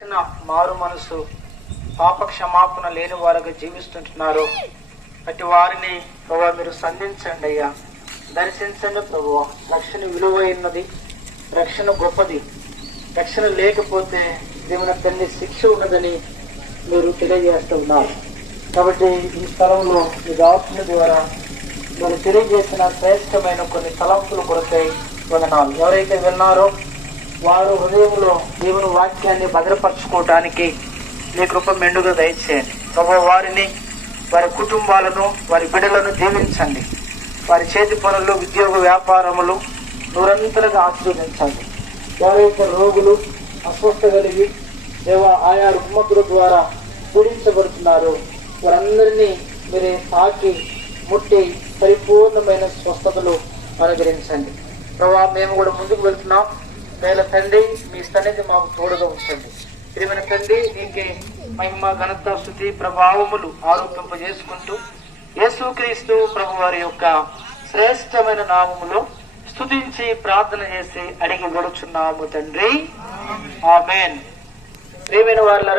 మారు మనసు పాప క్షమాపణ లేని వారుగా జీవిస్తుంటున్నారు. అటు వారిని ప్రభావ మీరు సంధించండి అయ్యా, దర్శించండి ప్రభువా. రక్షణ విలువైనది, రక్షణ గొప్పది. రక్షణ లేకపోతే దేవుని తండ్రి శిక్ష ఉన్నదని మీరు తెలియజేస్తున్నారు. కాబట్టి ఈ స్థలంలో మీ దాసుల ద్వారా మీరు తెలియజేసిన శ్రేష్టమైన కొన్ని తలంపులు కొరకై వందనాలు. ఎవరైతే విన్నారో వారు హృదయంలో దేవుని వాక్యాన్ని భద్రపరచుకోవడానికి మీ కృప మెండుగా దయచేయండి ప్రభు. వారిని, వారి కుటుంబాలను, వారి బిడ్డలను దీవించండి. వారి చేతి పనులు, ఉద్యోగ వ్యాపారములు నిరంతరంగా ఆశీర్వదించండి. ఎవరైతే రోగులు, అస్వస్థ కలిగి ఆయా రుగ్మతుల ద్వారా పీడించబడుతున్నారో వారందరినీ మీరే తాకి ముట్టి పరిపూర్ణమైన స్వస్థతలు అనుగ్రహించండి ప్రభా. మేము కూడా ముందుకు వెళ్తున్నాం. నేల తండ్రి మీ సన్నిధి మాకు తోడుగా ఉంచండి. ప్రియమైన తండ్రి, నీకే మహిమ, ఘనత, స్తుతి, ప్రభావములు ఆరోపింపజేసుకుంటూ యేసుక్రీస్తు ప్రభు వారి యొక్క శ్రేష్టమైన నామములో స్తుతించి ప్రార్థన చేసి అడిగి గడుచున్నాము తండ్రి. ఆమేన్. ప్రియమైన వారులారా,